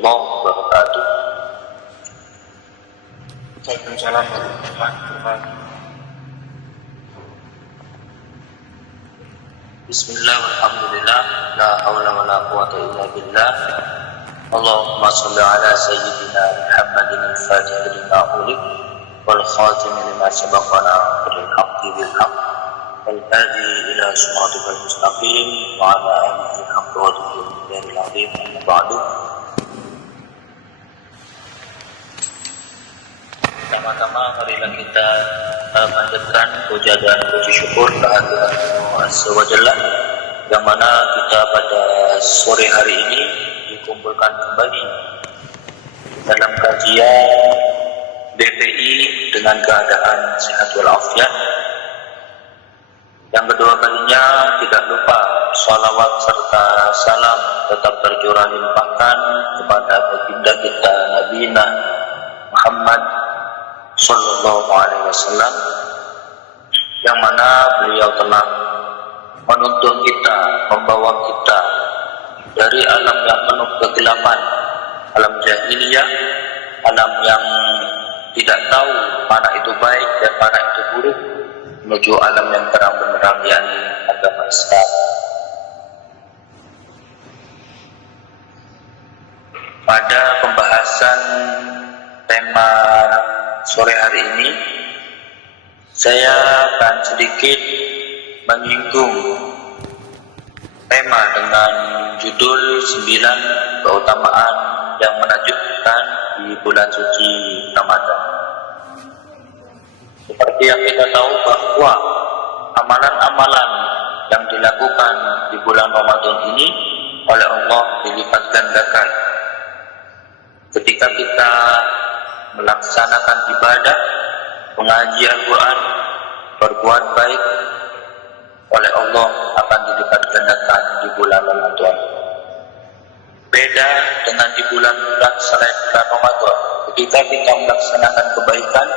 warahmatullahi wabarakatuh. Waalaikumsalam warahmatullahi wabarakatuh. Bismillah walhamdulillah, la hawla wa la quwwata illa billah. Allahumma salli ala sayyidina Muhammadin al-fatih lima ulik wal khatim lima sabaqana bil haqqi bil haqq wal hadi ila siratal mustaqim wa ala alihi haqqa wa qadrihi al-azim. Amma ba'du. Pertama-tama marilah kita panjatkan puja dan puji syukur kehadirat Allah Azza wa Jalla, yang mana kita pada sore hari ini dikumpulkan kembali dalam kajian BPI dengan keadaan sehat walafiat. Yang kedua kalinya tidak lupa salawat serta salam tetap tercurah limpahkan kepada baginda kita Nabi Muhammad Sallallahu Alaihi Wasallam, yang mana beliau telah menuntun kita, membawa kita dari alam yang penuh kegelapan, alam jahiliyah, alam yang tidak tahu mana itu baik dan mana itu buruk, menuju alam yang terang benderang, yakni agama Islam. Pada pembahasan tema sore hari ini, saya akan sedikit menyinggung tema dengan judul 9 keutamaan yang menakjubkan di bulan suci Ramadan. Seperti yang kita tahu bahwa amalan-amalan yang dilakukan di bulan Ramadan ini oleh Allah dilipat gandakan. Ketika kita melaksanakan ibadah, mengaji Al-Quran, berbuat baik, oleh Allah akan dilipat gandakan di bulan Ramadan. Beda dengan di bulan-bulan selain bulan Ramadan. Ketika kita melaksanakan kebaikan,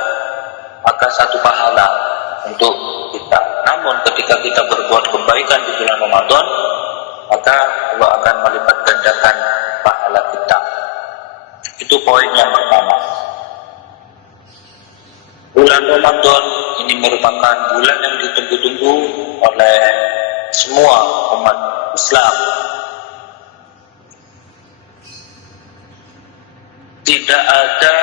maka satu pahala untuk kita. Namun ketika kita berbuat kebaikan di bulan Ramadan, maka Allah akan melipat gandakan pahala kita. Itu poin yang pertama. Bulan Ramadan ini merupakan bulan yang ditunggu-tunggu oleh semua umat Islam. Tidak ada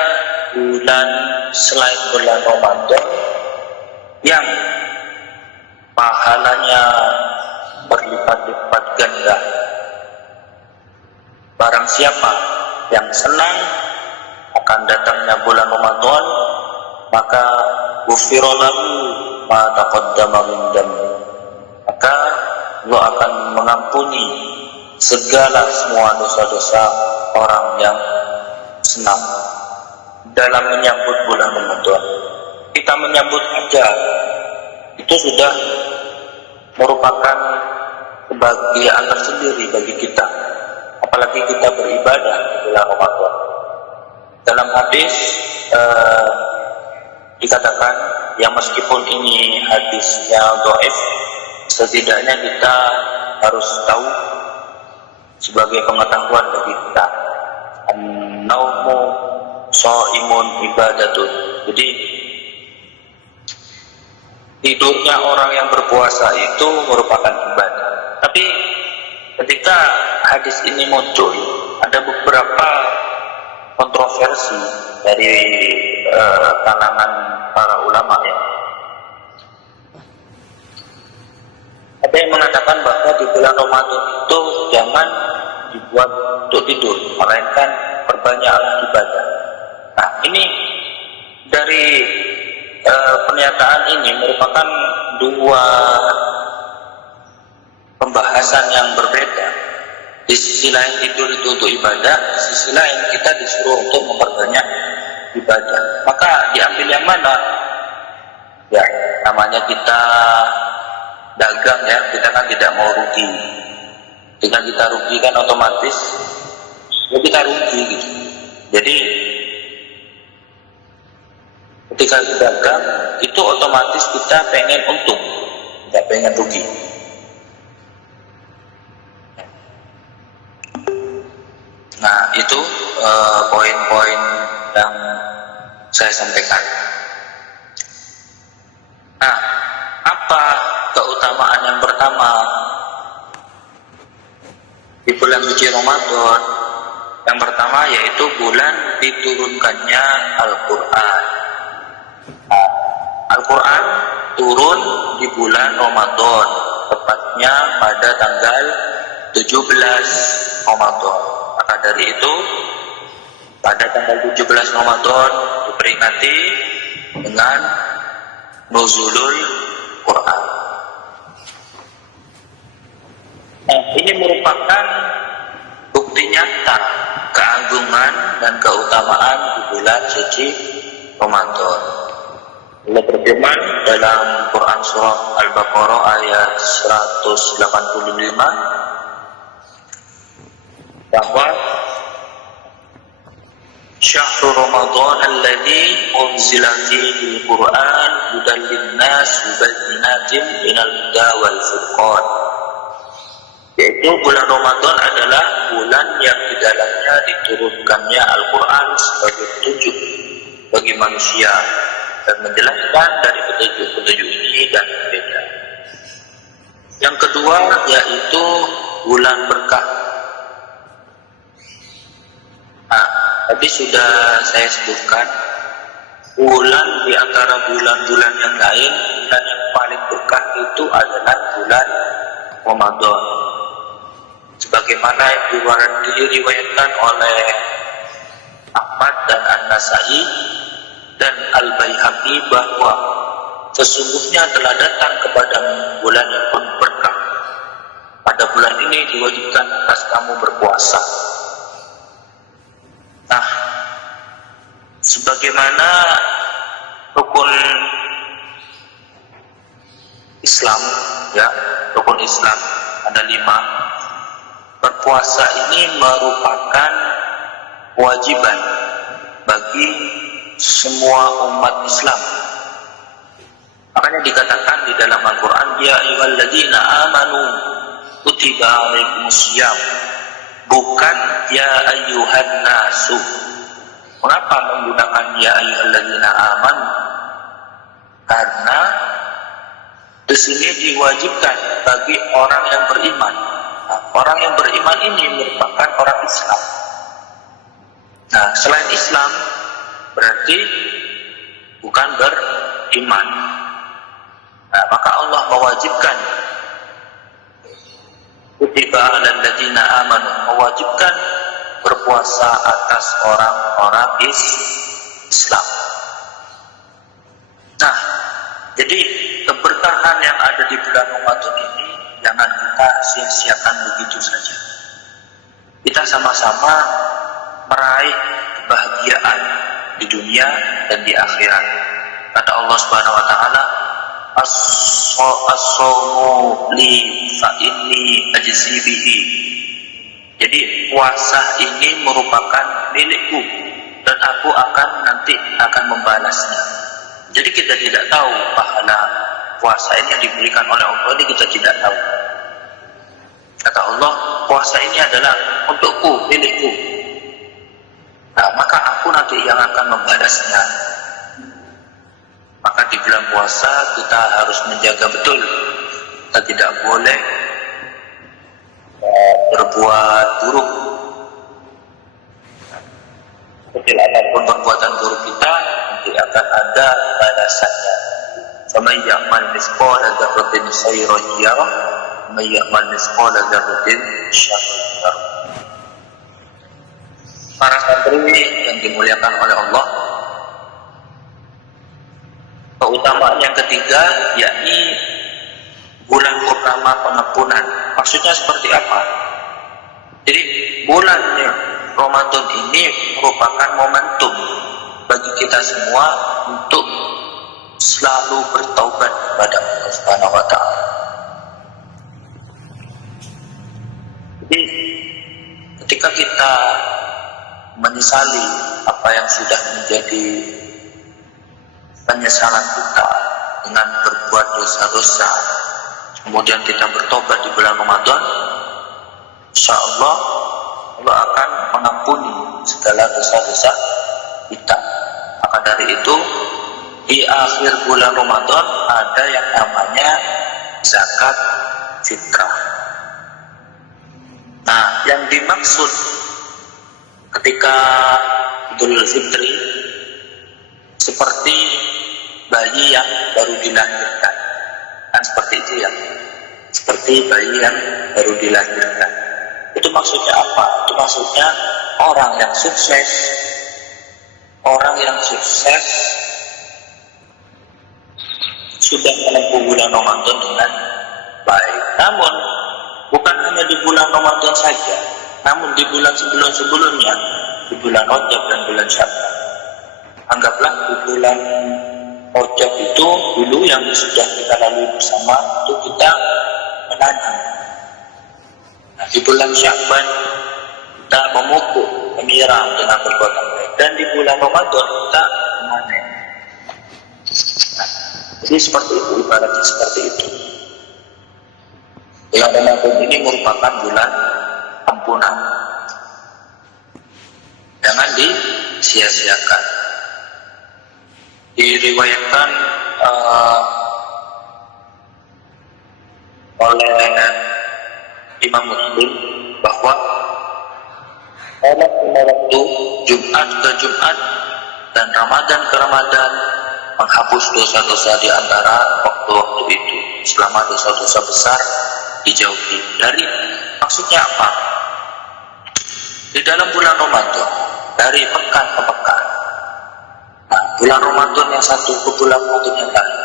bulan selain bulan Ramadan yang pahalanya berlipat-lipat ganda. Barang siapa yang senang akan datangnya bulan Ramadan, maka ghufira lahu ma taqaddama min dhanbi, maka Allah akan mengampuni segala semua dosa-dosa orang yang senang dalam menyambut bulan Ramadan. Kita menyambut aja itu sudah merupakan kebahagiaan tersendiri bagi kita, apalagi kita beribadah di bulan Ramadan. Dalam hadis dikatakan, yang meskipun ini hadisnya dhaif, setidaknya kita harus tahu sebagai pengetahuan bagi kita. An-naumu shaimun ibadatun. Jadi tidurnya orang yang berpuasa itu merupakan ibadah. Tapi ketika hadis ini muncul, ada beberapa kontroversi dari kalangan para ulama ya. Ada yang mengatakan bahwa di bulan Ramadan itu jangan dibuat untuk tidur, melainkan perbanyaklah ibadah. Nah, ini dari pernyataan ini merupakan dua pembahasan yang berbeda. Di sisi lain tidur itu untuk ibadah, di sisi lain kita disuruh untuk memperbanyak ibadah. Maka diambil yang mana? Ya, namanya kita dagang ya, kita kan tidak mau rugi. Dengan kita rugi kan otomatis ya kita rugi gitu. Jadi ketika kita dagang itu otomatis kita pengen untung, tidak pengen rugi. Nah itu poin-poin yang saya sampaikan. Nah, apa keutamaan yang pertama di bulan suci Ramadan? Yang pertama yaitu bulan diturunkannya Al-Quran. Nah, Al-Quran turun di bulan Ramadan, tepatnya pada tanggal 17 Ramadan. Maka dari itu, pada tanggal 17 Ramadan diperingati dengan Nuzulul Quran. Nah, ini merupakan bukti nyata keagungan dan keutamaan di bulan suci Ramadan. Allah berfirman dalam Quran surah Al-Baqarah ayat 185 bahwa Syahrul Ramadan alladzi unzila fihi al-Qur'an hudan lin-nas wa bayyinatin minal huda wal furqan. Yaitu bulan Ramadan adalah bulan yang di dalamnya diturunkannya Al-Quran sebagai petunjuk bagi manusia dan menjelaskan dari petunjuk-petunjuk ini dan berbeda. Yang kedua yaitu bulan berkah. Nah, tadi sudah saya sebutkan, bulan di antara bulan-bulan yang lain, bulan yang paling berkah itu adalah bulan Ramadan. Sebagaimana yang diriwayatkan oleh Ahmad dan An-Nasai dan Al-Baihaqi bahwa sesungguhnya telah datang kepada bulan yang penuh berkah. Pada bulan ini diwajibkan atas kamu berpuasa. Nah, sebagaimana rukun Islam, ya, rukun Islam ada 5. Berpuasa ini merupakan kewajiban bagi semua umat Islam. Makanya dikatakan di dalam Al-Quran, ya ayyuhalladzina amanu kutiba alaikumusiyam, bukan ya ayyuhan nasu. Mengapa menggunakan ya ayyuhalladzina amanu? Karena di sini diwajibkan bagi orang yang beriman. Nah, orang yang beriman ini merupakan orang Islam. Nah, selain Islam berarti bukan beriman. Nah, maka Allah mewajibkan kutiba 'alal ladzina amanu, mewajibkan berpuasa atas orang-orang Islam. Nah, jadi keberkahan yang ada di bulan Ramadan ini jangan kita sia-siakan begitu saja. Kita sama-sama meraih kebahagiaan di dunia dan di akhirat. Kata Allah Subhanahu wa taala, as-shawmu li fa inni ajzi bihi. Jadi puasa ini merupakan milikku dan aku nanti akan membalasnya. Jadi kita tidak tahu pahala puasa ini yang diberikan oleh Allah, ini kita tidak tahu. Kata Allah, puasa ini adalah untukku, milikku. Nah, maka aku nanti yang akan membalasnya. Maka di bulan puasa kita harus menjaga betul. Kita tidak boleh berbuat buruk. Kecil apapun perbuatan buruk kita, nanti akan ada balasannya. فَمَنْ يَعْمَلْ مِثْقَالَ ذَرَّةٍ خَيْرًا يَرَهُ وَمَنْ يَعْمَلْ مِثْقَالَ ذَرَّةٍ شَرًّا يَرَهُ. Para santri yang dimuliakan oleh Allah, keutamaan yang ketiga yakni bulan purnama pengampunan. Maksudnya seperti apa? Jadi bulan Ramadan ini merupakan momentum bagi kita semua untuk selalu bertaubat kepada Allah Subhanahu wa taala. Jadi ketika kita menyesali apa yang sudah menjadi penyesalan kita dengan berbuat dosa-dosa, kemudian kita bertobat di bulan Ramadan, insya Allah Allah akan mengampuni segala dosa-dosa kita. Maka dari itu di akhir bulan Ramadan ada yang namanya zakat fitrah. Nah, yang dimaksud ketika Idul Fitri seperti bayi yang baru dilahirkan, kan seperti itu ya, seperti bayi yang baru dilahirkan. Itu maksudnya apa? Itu maksudnya orang yang sukses sudah menempuh bulan Ramadan dengan baik. Namun bukan hanya di bulan Ramadan saja, namun di bulan sebelum-sebelumnya, di bulan Rajab dan bulan Sya'ban. Anggaplah di bulan Rajab itu dulu yang sudah kita lalui bersama, itu kita menanam. Nah, di bulan Sya'ban kita memupuk, menyiram dengan perbuatan baik, dan di bulan Ramadan kita memanen. Nah, jadi seperti itu, ibaratnya seperti itu. Bulan Ramadan ini merupakan bulan ampunan. Jangan disia-siakan. Diriwayatkan oleh Imam Muslim bahwa waktu Jumat ke Jumat dan Ramadan ke Ramadan menghapus dosa-dosa di antara waktu-waktu itu selama dosa-dosa besar dijauhi. Dari maksudnya apa? Di dalam bulan Ramadan, dari pekan ke pekan, nah, bulan Ramadan yang satu ke bulan Ramadan yang lain,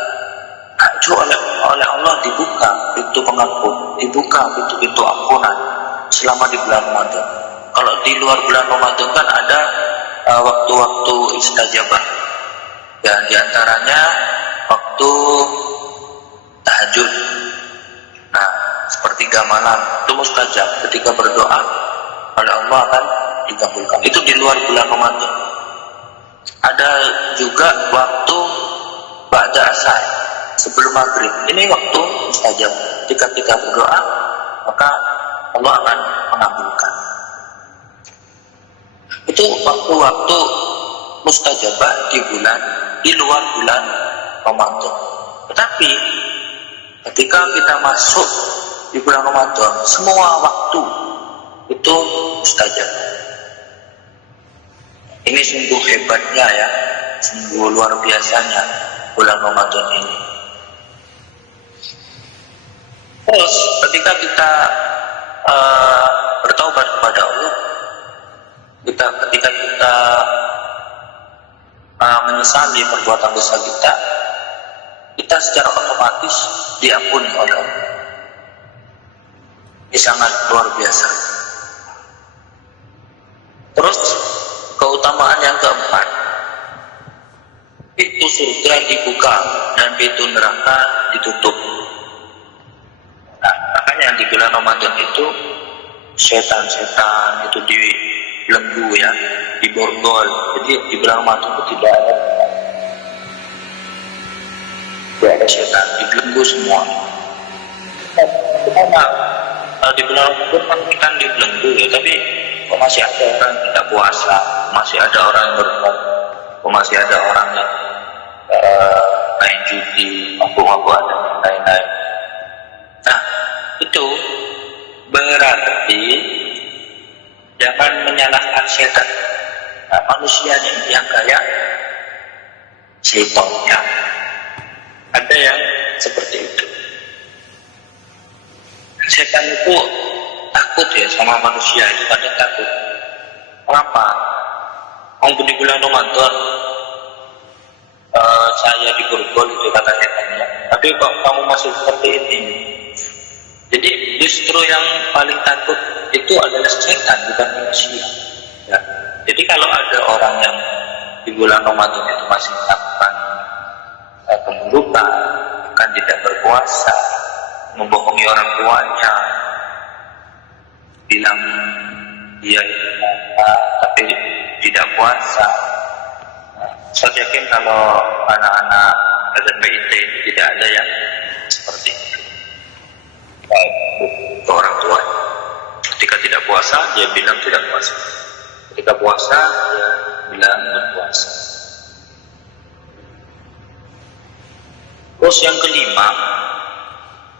nah, itu oleh Allah dibuka pintu pengampun, dibuka pintu-pintu ampunan selama di bulan Ramadan. Kalau di luar bulan Ramadan kan ada waktu-waktu istajabah, ya, diantaranya waktu tahajud. Nah, sepertiga malam itu mustajab, ketika berdoa oleh Allah akan dikabulkan. Itu di luar bulan Ramadan. Ada juga waktu ba'da asar, sebelum maghrib. Ini waktu mustajab. Ketika kita berdoa, maka Allah akan mengabulkan. Itu waktu-waktu mustajabah di luar bulan Ramadan. Tetapi ketika kita masuk di bulan Ramadan, semua waktu itu mustajab. Ini sungguh hebatnya ya, sungguh luar biasanya bulan Ramadan ini. Terus ketika kita bertaubat kepada Allah, ketika kita menyesali perbuatan dosa kita secara otomatis diampuni oleh Allah. Ini sangat luar biasa. Terus keutamaan yang keempat, pintu surga dibuka dan pintu neraka ditutup. Nah, makanya di bulan Ramadan itu setan-setan itu dibelenggu ya, diborgol. Jadi di bulan Ramadan itu tidak ada setan, dibelenggu semua. Di bulan Ramadan kan dibelenggu ya, tapi kok masih ada orang yang tidak puasa, masih ada orang yang berbuat, masih ada orang yang main judi, mabuk-mabukan dan lain-lain. Nah, itu berarti jangan menyalahkan setan. Nah, manusianya yang kayak setannya. Ada yang seperti itu. Setan itu takut ya sama manusia, itu kadang takut. Kenapa? Di bulan Ramadan saya diborgol itu kata setannya. Tapi kok kamu masih seperti ini? Jadi justru yang paling takut itu adalah setan, bukan manusia. Ya. Jadi kalau ada orang yang di bulan Ramadan itu masih melakukan pembunuhan, bahkan tidak berpuasa, membohongi orang tuanya, bilang dia tapi tidak puasa. Saya yakin kalau anak-anak LMPIT tidak ada yang seperti itu. Baik, ke orang tua. Ketika tidak puasa, dia bilang tidak puasa. Ketika puasa dia bilang berpuasa. Terus yang kelima,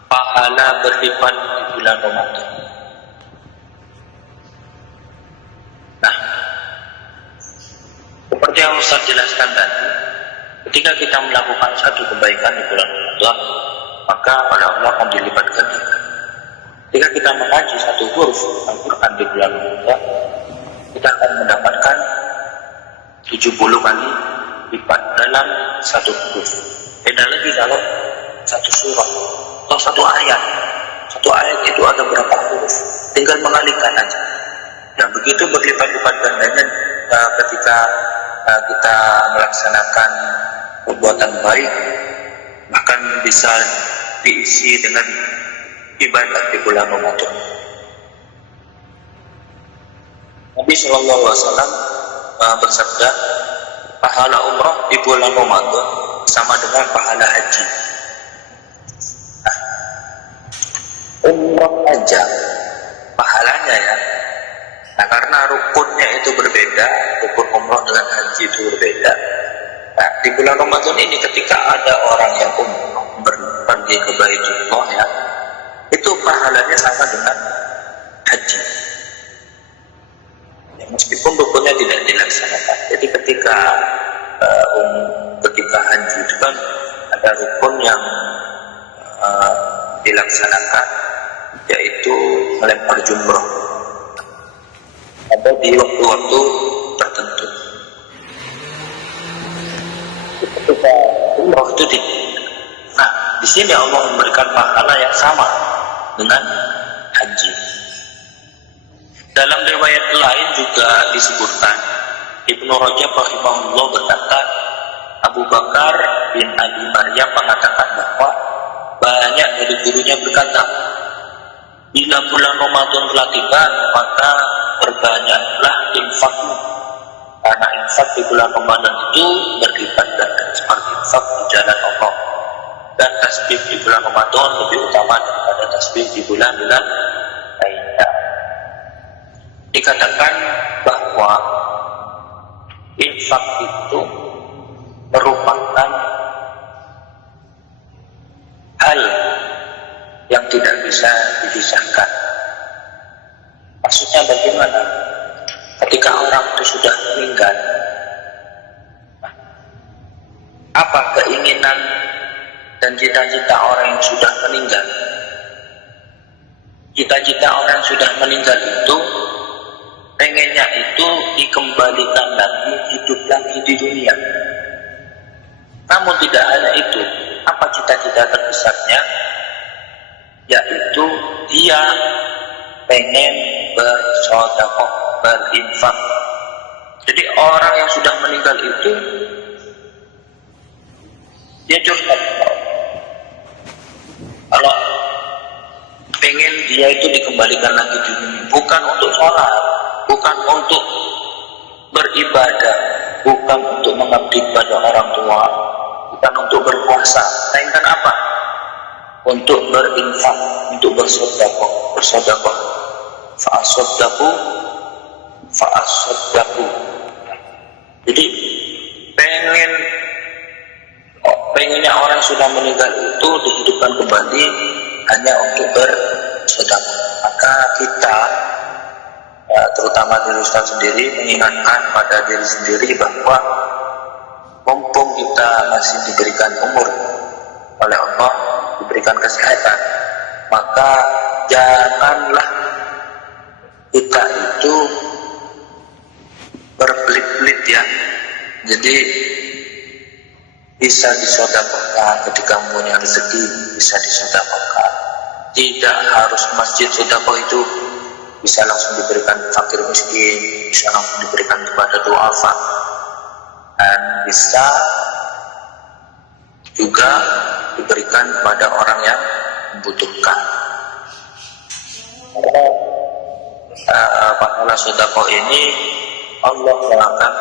pahala berlipat di bulan Ramadan. Nah, seperti yang Ustaz jelaskan tadi, ketika kita melakukan satu kebaikan di bulan Ramadan, maka oleh Allah akan dilipat gandakan. Ketika kita mengaji satu huruf Al-Quran di bulan Ramadan, kita akan mendapatkan 70 kali lipat dalam satu huruf. Beda lagi kalau satu surah atau satu ayat. Satu ayat itu ada berapa huruf, tinggal mengalihkan aja. Dan begitu berlipat-lipat gandanya ketika kita melaksanakan perbuatan baik, bahkan bisa diisi dengan ibadah di bulan Ramadan. Nabi SAW bersabda, pahala umrah di bulan Ramadan sama dengan pahala haji. Nah, umrah aja pahalanya ya. Nah, karena rukunnya itu berbeda, rukun umrah dengan haji itu berbeda. Nah, di bulan Ramadan ini ketika ada orang yang umrah pergi ke Baitullah ya, itu pahalanya sama dengan haji. Ya, meskipun rukunnya tidak dilaksanakan. Jadi ketika haji itu kan ada rukun yang dilaksanakan, yaitu melempar jumroh atau di waktu-waktu tertentu. Ketika umroh itu di sini Allah memberikan pahala yang sama dengan haji. Dalam riwayat lain juga disebutkan, Ibnu Rajab rahimahullah berkata, Abu Bakar bin Abi Maryam mengatakan bahwa banyak dari gurunya berkata, bila bulan Ramadan telah tiba, maka perbanyaklah infakmu, karena infak di bulan Ramadan itu berlipat ganda seperti infak di jalan Allah. Dan tasbih di bulan Ramadan lebih utama daripada tasbih di bulan-bulan lainnya. Dikatakan bahwa infak itu merupakan hal yang tidak bisa dipisahkan. Maksudnya bagaimana? Ketika orang itu sudah meninggal, apa keinginan dan cita-cita orang yang sudah meninggal? Cita-cita orang yang sudah meninggal itu pengennya itu dikembalikan lagi, hidup lagi di dunia. Namun tidak hanya itu, apa cita-cita terbesarnya? Yaitu dia pengen bersedekah, berinfak. Jadi orang yang sudah meninggal itu dia curhat. Kalau pengen dia itu dikembalikan lagi di dunia, bukan untuk sholat, bukan untuk beribadah, bukan untuk mengabdi kepada orang tua, bukan untuk berpuasa, melainkan apa? Untuk berinfak, untuk bersedekah. Fa'asaddaku. Jadi pengennya orang sudah meninggal itu dihidupkan kembali hanya untuk bersedekah. Maka kita, terutama diri Ustaz sendiri, mengingatkan pada diri sendiri bahwa mumpung kita masih diberikan umur oleh Allah, diberikan kesehatan, maka janganlah kita itu berbelit-belit ya. Jadi bisa disedekahkan ketika punya rezeki, bisa disedekahkan. Tidak harus masjid sedekah itu bisa langsung diberikan fakir miskin, bisa langsung diberikan kepada duafa, dan bisa juga diberikan kepada orang yang membutuhkan. Pahala sedekah ini Allah akan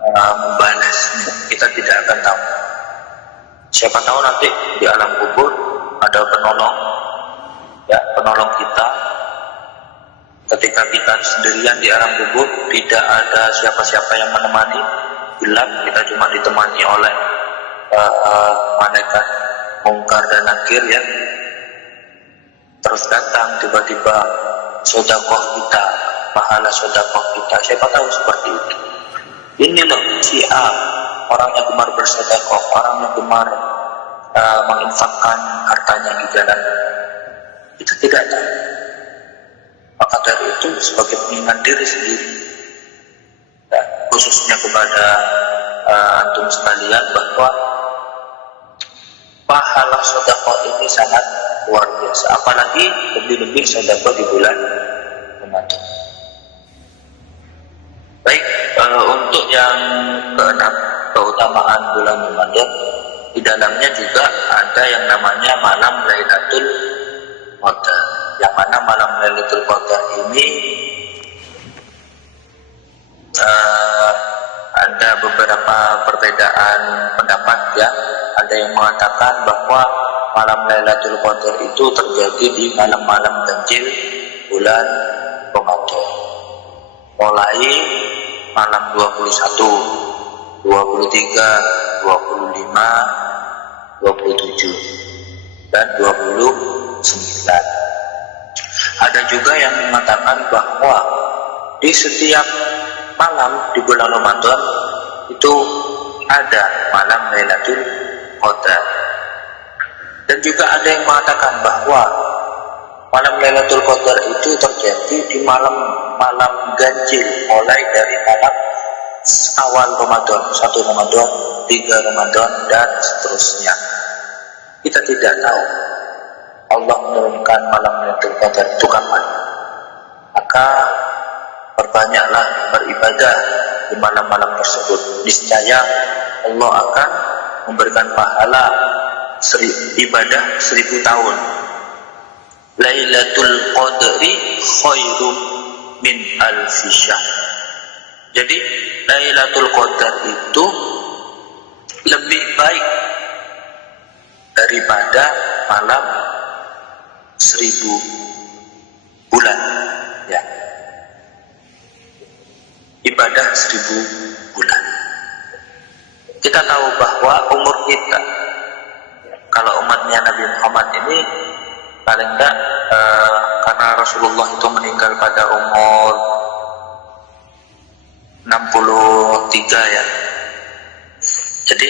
membalasnya. Kita tidak akan tahu. Siapa tahu nanti di alam kubur ada penolong, ya, penolong kita Ketika kita sendirian di alam kubur, tidak ada siapa-siapa yang menemani, gelap, kita cuma ditemani oleh malaikat mungkar dan nakir ya. Terus datang tiba-tiba sedekah kita, pahala sedekah kita, siapa tahu seperti itu. Ini loh si A, orang yang gemar bersedekah, orang yang gemar menginfakkan hartanya di jalan. Kita tidak tahu. Maka dari itu sebagai pengingat diri sendiri, dan khususnya kepada antum sekalian, bahwa pahala sedekah ini sangat luar biasa, apalagi lebih-lebih sedekah di bulan Ramadan. Baik, untuk yang keenam, keutamaan bulan Ramadan, di dalamnya juga ada yang namanya malam Lailatul Qadar. Yang mana malam Lailatul Qadar ini ada beberapa perbedaan pendapat ya. Ada yang mengatakan bahwa malam Lailatul Qadar itu terjadi di malam-malam ganjil bulan Ramadan, mulai malam 21, 23, 25, 27 dan 29. Ada juga yang mengatakan bahwa di setiap malam di bulan Ramadan itu ada malam Lailatul Qadar. Dan juga ada yang mengatakan bahwa malam Lailatul Qadar itu terjadi di malam ganjil, mulai dari malam awal Ramadan, 1 Ramadan, 3 Ramadan, dan seterusnya. Kita tidak tahu Allah menurunkan malam Lailatul Qadar itu kapan. Maka perbanyaklah beribadah di malam-malam tersebut. Niscaya Allah akan memberikan pahala ibadah 1000 tahun. Lailatul Qadri khairum min alfi syahr. Jadi Lailatul Qadar itu lebih baik daripada malam 1000 bulan ya. Ibadah 1000 bulan. Kita tahu bahwa umur kita, kalau umatnya Nabi Muhammad ini paling enggak karena Rasulullah itu meninggal pada umur 63 ya. Jadi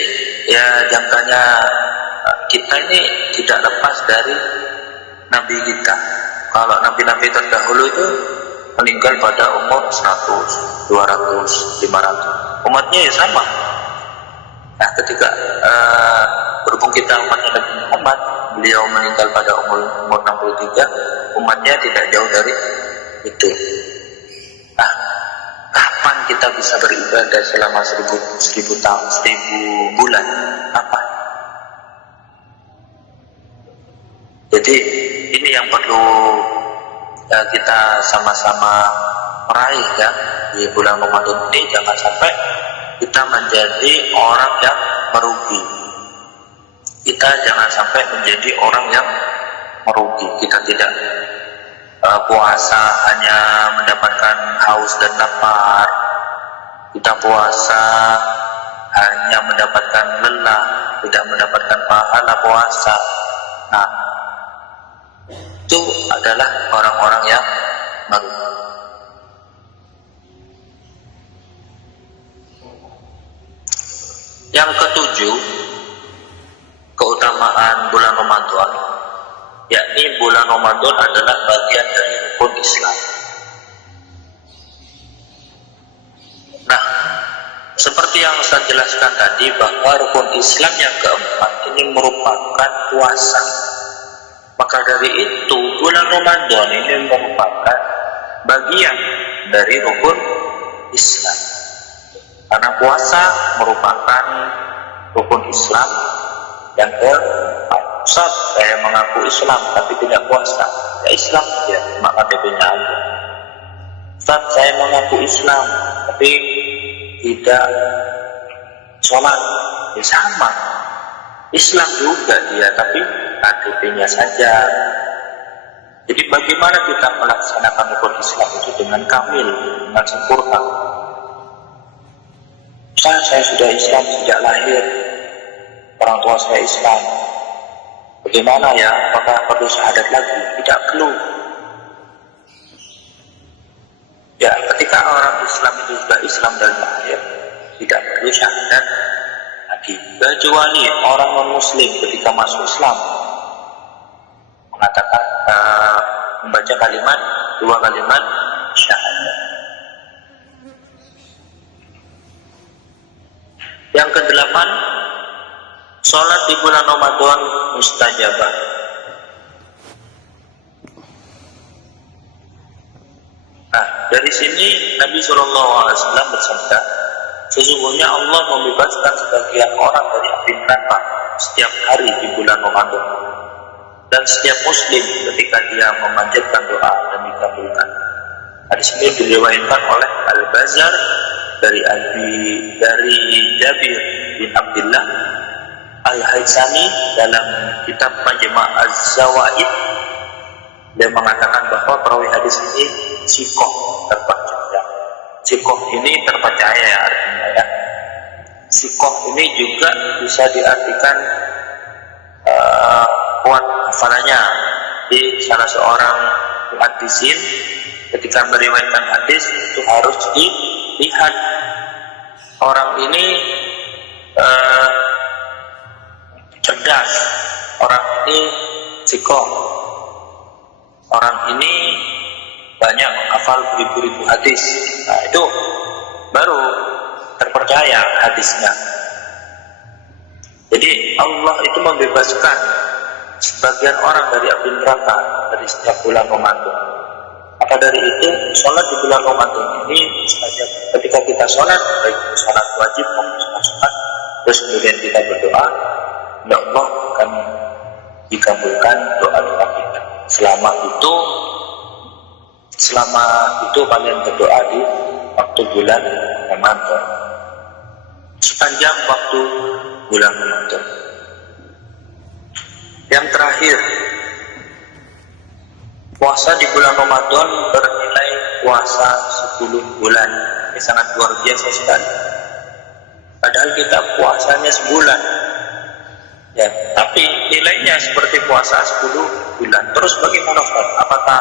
ya jangkanya kita ini tidak lepas dari Nabi kita. Kalau nabi-nabi terdahulu itu meninggal pada umur 100, 200, 500. Umatnya ya sama. Nah ketika berhubung kita umatnya Nabi Muhammad, beliau meninggal pada umur 63, umatnya tidak jauh dari itu. Nah, kapan kita bisa beribadah selama 1000 tahun, 1000 bulan? Kapan? Jadi ini yang perlu kita sama-sama meraih ya di bulan Ramadan ini. Jangan sampai kita menjadi orang yang merugi. Kita jangan sampai menjadi orang yang merugi. Kita tidak puasa hanya mendapatkan haus dan lapar. Kita puasa hanya mendapatkan lelah, tidak mendapatkan pahala puasa. Nah, itu adalah orang-orang yang merugi. Yang ketujuh, keutamaan bulan Ramadan, yakni bulan Ramadan adalah bagian dari rukun Islam. Nah, seperti yang saya jelaskan tadi, bahwa rukun Islam yang keempat ini merupakan puasa. Maka dari itu bulan Ramadan ini merupakan bagian dari rukun Islam. Karena puasa merupakan rukun Islam yang keempat. Ustaz, saya mengaku Islam tapi tidak puasa. Ya Islam ya, maka KTP-nya aja. Ustaz, saya mengaku Islam tapi tidak sholat. Ya sama, Islam juga dia, tapi KTP-nya saja. Jadi bagaimana kita melaksanakan rukun Islam itu dengan kamil, dengan sempurna? Saya sudah Islam sejak lahir, orang tua saya Islam. Bagaimana ya? Apakah perlu syahadat lagi? Tidak perlu. Ya, ketika orang Islam itu sudah Islam dari lahir, tidak perlu syahadat lagi. Kecuali orang non-Muslim ketika masuk Islam mengatakan membaca dua kalimat syahadat. Yang kedelapan, sholat di bulan Ramadan mustajabah. Nah, dari sini Nabi SAW bersabda, sesungguhnya Allah membebaskan sebagian orang dari api neraka setiap hari di bulan Ramadan, dan setiap Muslim ketika dia memanjatkan doa dan dikabulkan. Hadis ini diriwayatkan oleh Al-Bazzar dari Jabir bin Abdullah Al-Haythami dalam kitab Majma' Az-Zawaid. Dia mengatakan bahwa perawi hadis ini sikoh terpercaya. Sikoh ini terpercaya ya artinya ya. Sikoh ini juga bisa diartikan kuat hafalannya. Di salah seorang muhaddisin ketika meriwayatkan hadis itu harus dilihat orang ini cerdas, orang ini sikoh, orang ini banyak menghafal beribu-ribu hadis. Nah, itu baru terpercaya hadisnya. Jadi Allah itu membebaskan sebagian orang dari api neraka dari setiap bulan Ramadan. Maka dari itu sholat di bulan Ramadan ini saja ketika kita sholat, baik itu sholat wajib maupun sholat, terus kemudian kita berdoa, ya Allah kami dikabulkan doa-doa kita. Selama itu kalian berdoa di waktu bulan Ramadan, sepanjang waktu bulan Ramadan. Yang terakhir, puasa di bulan Ramadan bernilai puasa 10 bulan. Ini sangat luar biasa sekali. Padahal kita puasanya sebulan, ya, tapi nilainya seperti puasa 10 bulan. Terus bagaimana Ustaz? Apakah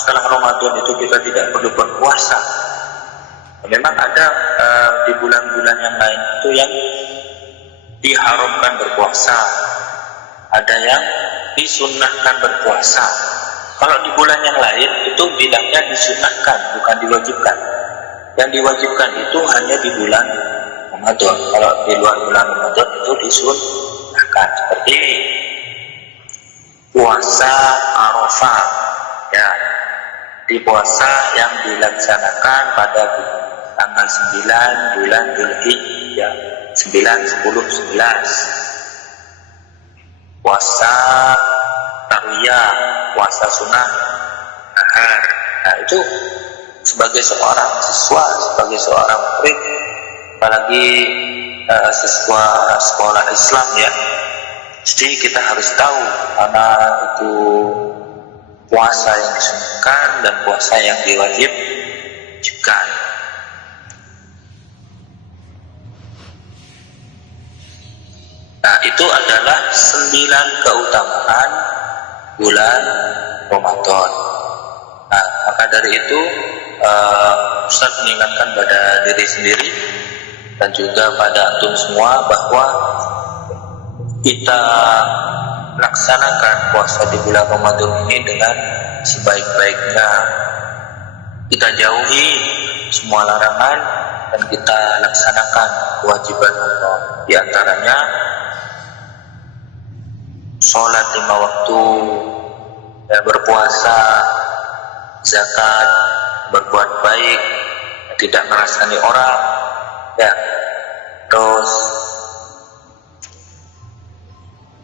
setelah Ramadan itu kita tidak perlu berpuasa? Memang ada di bulan-bulan yang lain itu yang diharamkan berpuasa, ada yang disunnahkan berpuasa. Kalau di bulan yang lain itu bilangnya disunnahkan, bukan diwajibkan. Yang diwajibkan itu hanya di bulan Ramadan. Kalau di luar bulan Ramadan itu disunnahkan. Seperti puasa Arafah, ya, di puasa yang dilaksanakan pada tanggal 9 bulan Dzulhijjah, 9, 10, 11. Puasa Tarwiyah, puasa sunnah nahar. Nah, itu sebagai seorang siswa, sebagai seorang murid, apalagi siswa sekolah Islam ya, jadi kita harus tahu mana itu puasa yang disunahkan dan puasa yang diwajibkan. Nah, itu adalah 9 keutamaan bulan Ramadan. Nah, maka dari itu Ustaz mengingatkan pada diri sendiri dan juga pada antum semua bahwa kita laksanakan puasa di bulan Ramadan ini dengan sebaik-baiknya. Kita jauhi semua larangan dan kita laksanakan kewajiban Allah. Di antaranya sholat 5 waktu, ya, berpuasa, zakat, berbuat baik, tidak merasani orang, ya, terus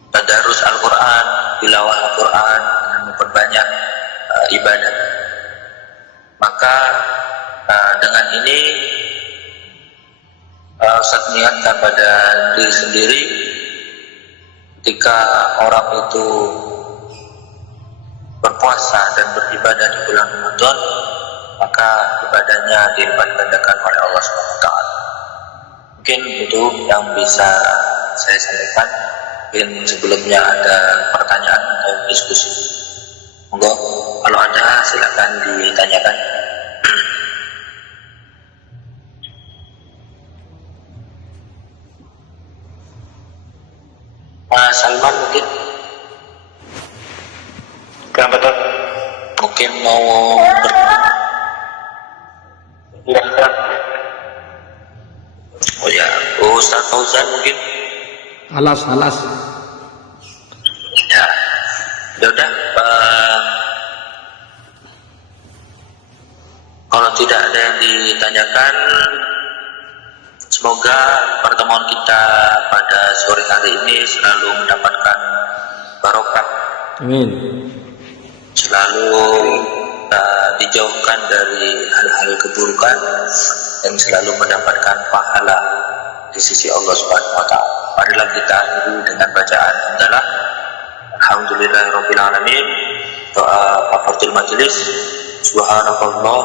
tadarus Al-Quran, tilawah Al-Quran, dan memperbanyak ibadah. Maka dengan ini Ustaz mengingatkan pada diri sendiri, ketika orang itu berpuasa berpuasa dan beribadah di bulan Ramadan, maka ibadahnya dilipat gandakan oleh Allah SWT. Mungkin itu yang bisa saya sampaikan. Mungkin sebelumnya ada pertanyaan atau diskusi. Monggo, kalau ada silakan ditanyakan. Mas Salman mungkin? Kenapa tuh? Mungkin mau Iya, Ustaz. Oh ya, Ustaz Fauzan mungkin? Alas. Ya, yaudah. Kalau tidak ada yang ditanyakan, semoga pertemuan kita pada sore hari ini selalu mendapatkan barokah. Amin. Selalu dijauhkan dari hal-hal keburukan dan selalu mendapatkan pahala di sisi Allah Subhanahu wa taala. Marilah kita akhiri dengan bacaan hamdalah. Alhamdulillahirabbil alamin. Doa kafaratul majelis. Subhanallah.